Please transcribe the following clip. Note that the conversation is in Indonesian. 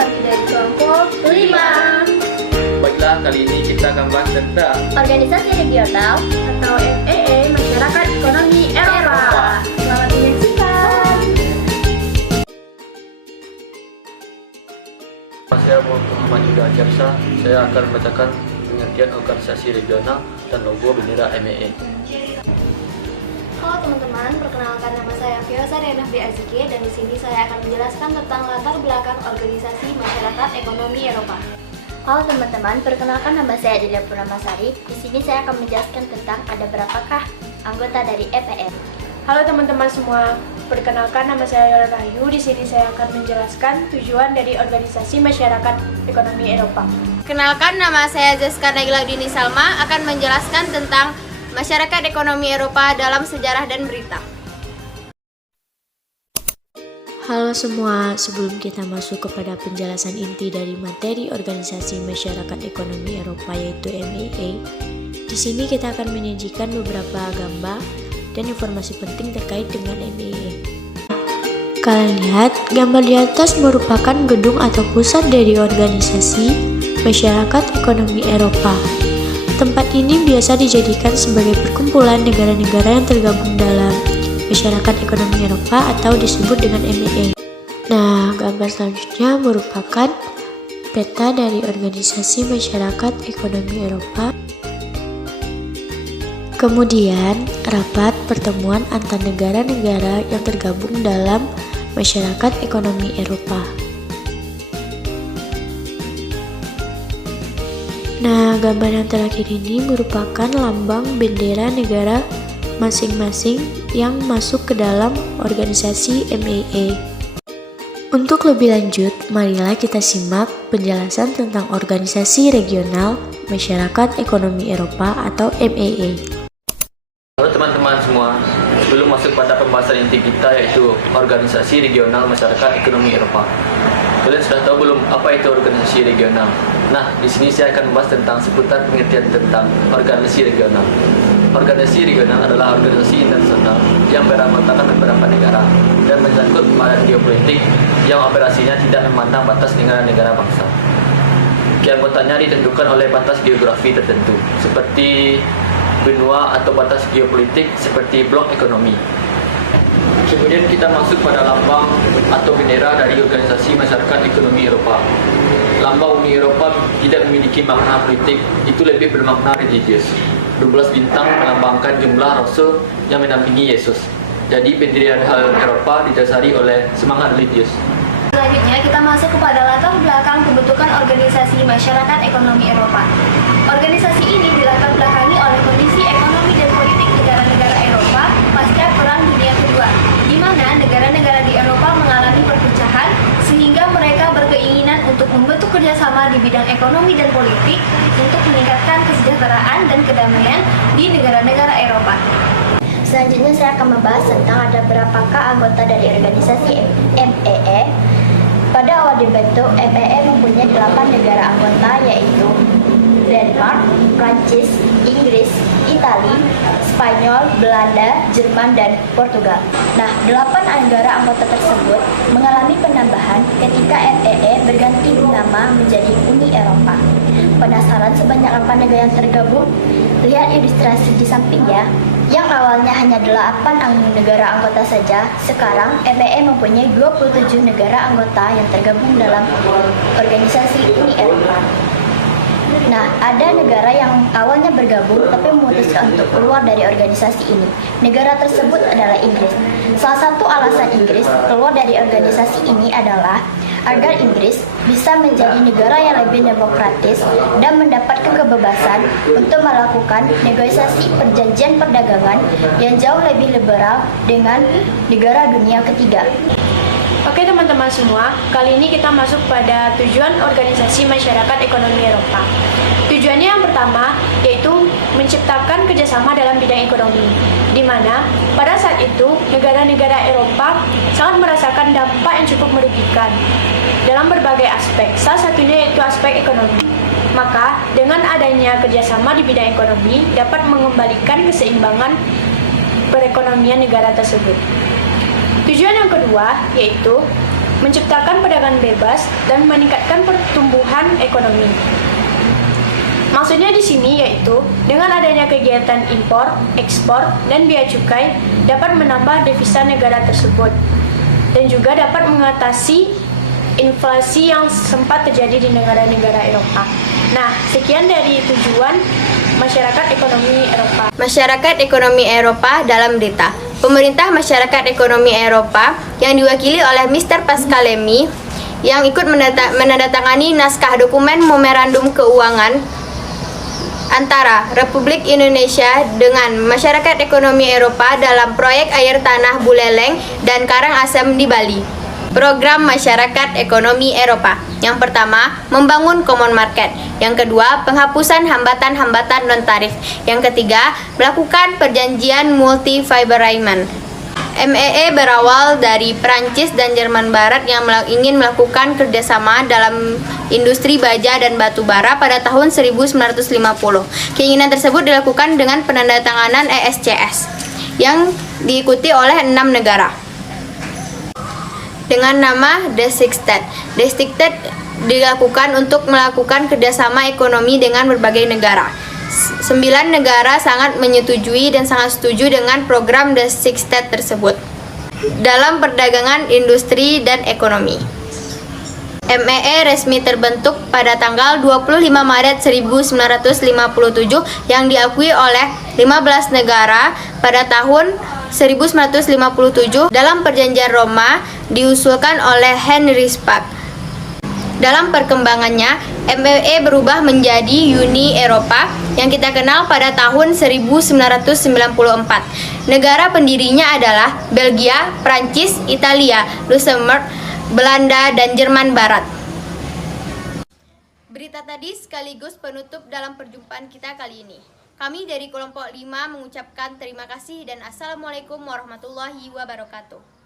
kami dari kelompok 5. Baiklah, kali ini kita akan bahas tentang Organisasi Regional atau MEE Masyarakat Ekonomi Eropa. Selamat menyaksikan. Saya Muhammad Yuda Ajarsa. Saya akan membacakan pengertian organisasi regional dan logo bendera MEE. Halo teman-teman, perkenalkan nama saya Fiosa Renafdi Aziki dan di sini saya akan menjelaskan tentang latar belakang organisasi masyarakat ekonomi Eropa. Halo teman-teman, perkenalkan nama saya Delia Purnamasari. Di sini saya akan menjelaskan tentang ada berapakah anggota dari EPM. Halo teman-teman semua, perkenalkan nama saya Yola Rahayu. Di sini saya akan menjelaskan tujuan dari organisasi masyarakat ekonomi Eropa. Kenalkan, nama saya Zeska Nailaudini Salma akan menjelaskan tentang masyarakat ekonomi Eropa dalam sejarah dan berita. Halo semua, sebelum kita masuk kepada penjelasan inti dari materi organisasi masyarakat ekonomi Eropa yaitu MEE, di sini kita akan menyajikan beberapa gambar dan informasi penting terkait dengan MEE. Kalian lihat, gambar di atas merupakan gedung atau pusat dari organisasi masyarakat ekonomi Eropa. Tempat ini biasa dijadikan sebagai perkumpulan negara-negara yang tergabung dalam masyarakat ekonomi Eropa atau disebut dengan MEE. Nah, gambar selanjutnya merupakan peta dari organisasi masyarakat ekonomi Eropa. Kemudian, rapat pertemuan antar negara-negara yang tergabung dalam masyarakat ekonomi Eropa. Nah, gambar yang terakhir ini merupakan lambang bendera negara masing-masing yang masuk ke dalam organisasi MEE. Untuk lebih lanjut, marilah kita simak penjelasan tentang organisasi regional masyarakat ekonomi Eropa atau MEE. Halo teman-teman semua, sebelum masuk pada pembahasan inti kita yaitu organisasi regional masyarakat ekonomi Eropa. Kalian sudah tahu belum apa itu organisasi regional? Nah, di sini saya akan membahas tentang seputar pengertian tentang organisasi regional. Organisasi regional adalah organisasi internasional yang beranggotakan beberapa negara dan menyangkut permasalahan geopolitik yang operasinya tidak memandang batas negara-negara bangsa. Keanggotaannya ditentukan oleh batas geografi tertentu, seperti benua atau batas geopolitik seperti blok ekonomi. Kemudian kita masuk pada lambang atau bendera dari organisasi masyarakat ekonomi Eropa. Lambang Uni Eropa tidak memiliki makna politik, itu lebih bermakna religius. 12 bintang melambangkan jumlah rasul yang mendampingi Yesus. Jadi pendirian Eropa didasari oleh semangat religius. Selanjutnya kita masuk kepada latar belakang pembentukan organisasi masyarakat ekonomi Eropa. Organisasi ini dilatar belakangi oleh kondisi ekonomi dan politik negara-negara Eropa pasca Perang Dunia Kedua, di mana negara-negara di Eropa mengalami perpecahan sehingga mereka berkeinginan untuk membentuk kerjasama di bidang ekonomi dan politik untuk meningkatkan kesejahteraan dan kedamaian di negara-negara Eropa. Selanjutnya saya akan membahas tentang ada berapakah anggota dari organisasi MEE. Pada awal dibentuk, MEE mempunyai 8 negara anggota yaitu Denmark, Prancis, Inggris, Italia, Spanyol, Belanda, Jerman, dan Portugal. Nah, 8 negara anggota tersebut mengalami penambahan ketika MEE berganti nama menjadi Uni Eropa. Penasaran sebanyak apa negara yang tergabung? Lihat ilustrasi di samping ya. Yang awalnya hanya 8 negara anggota saja, sekarang MEE mempunyai 27 negara anggota yang tergabung dalam organisasi Uni Eropa. Nah, ada negara yang awalnya bergabung tapi memutuskan untuk keluar dari organisasi ini. Negara tersebut adalah Inggris. Salah satu alasan Inggris keluar dari organisasi ini adalah agar Inggris bisa menjadi negara yang lebih demokratis dan mendapatkan kebebasan untuk melakukan negosiasi perjanjian perdagangan yang jauh lebih liberal dengan negara dunia ketiga. Oke teman-teman semua, kali ini kita masuk pada tujuan organisasi masyarakat ekonomi Eropa. Tujuannya yang pertama yaitu menciptakan kerjasama dalam bidang ekonomi, di mana pada saat itu negara-negara Eropa sangat merasakan dampak yang cukup merugikan dalam berbagai aspek, salah satunya yaitu aspek ekonomi. Maka dengan adanya kerjasama di bidang ekonomi dapat mengembalikan keseimbangan perekonomian negara tersebut. Tujuan yang kedua yaitu menciptakan perdagangan bebas, dan meningkatkan pertumbuhan ekonomi. Maksudnya di sini yaitu dengan adanya kegiatan impor, ekspor, dan bea cukai dapat menambah devisa negara tersebut dan juga dapat mengatasi inflasi yang sempat terjadi di negara-negara Eropa. Nah, sekian dari tujuan Masyarakat Ekonomi Eropa. Masyarakat Ekonomi Eropa dalam berita. Pemerintah Masyarakat Ekonomi Eropa yang diwakili oleh Mr. Pascalemi yang ikut menandatangani naskah dokumen memorandum keuangan antara Republik Indonesia dengan Masyarakat Ekonomi Eropa dalam proyek air tanah Buleleng dan Karangasem di Bali. Program Masyarakat Ekonomi Eropa. Yang pertama, membangun common market. Yang kedua, penghapusan hambatan-hambatan non-tarif. Yang ketiga, melakukan perjanjian multi-fiber agreement. MEE berawal dari Prancis dan Jerman Barat yang ingin melakukan kerjasama dalam industri baja dan batu bara pada tahun 1950. Keinginan tersebut dilakukan dengan penandatanganan ESCS yang diikuti oleh 6 negara dengan nama The Sixtet. The Sixtet dilakukan untuk melakukan kerjasama ekonomi dengan berbagai negara. 9 negara sangat menyetujui dan sangat setuju dengan program The Sixtet tersebut dalam perdagangan, industri, dan ekonomi. MEE resmi terbentuk pada tanggal 25 Maret 1957 yang diakui oleh 15 negara pada tahun 1957 dalam Perjanjian Roma diusulkan oleh Henry Spaak. Dalam perkembangannya, MEE berubah menjadi Uni Eropa yang kita kenal pada tahun 1994. Negara pendirinya adalah Belgia, Prancis, Italia, Luxembourg, Belanda, dan Jerman Barat. Berita tadi sekaligus penutup dalam perjumpaan kita kali ini. Kami dari kelompok 5 mengucapkan terima kasih dan Assalamualaikum warahmatullahi wabarakatuh.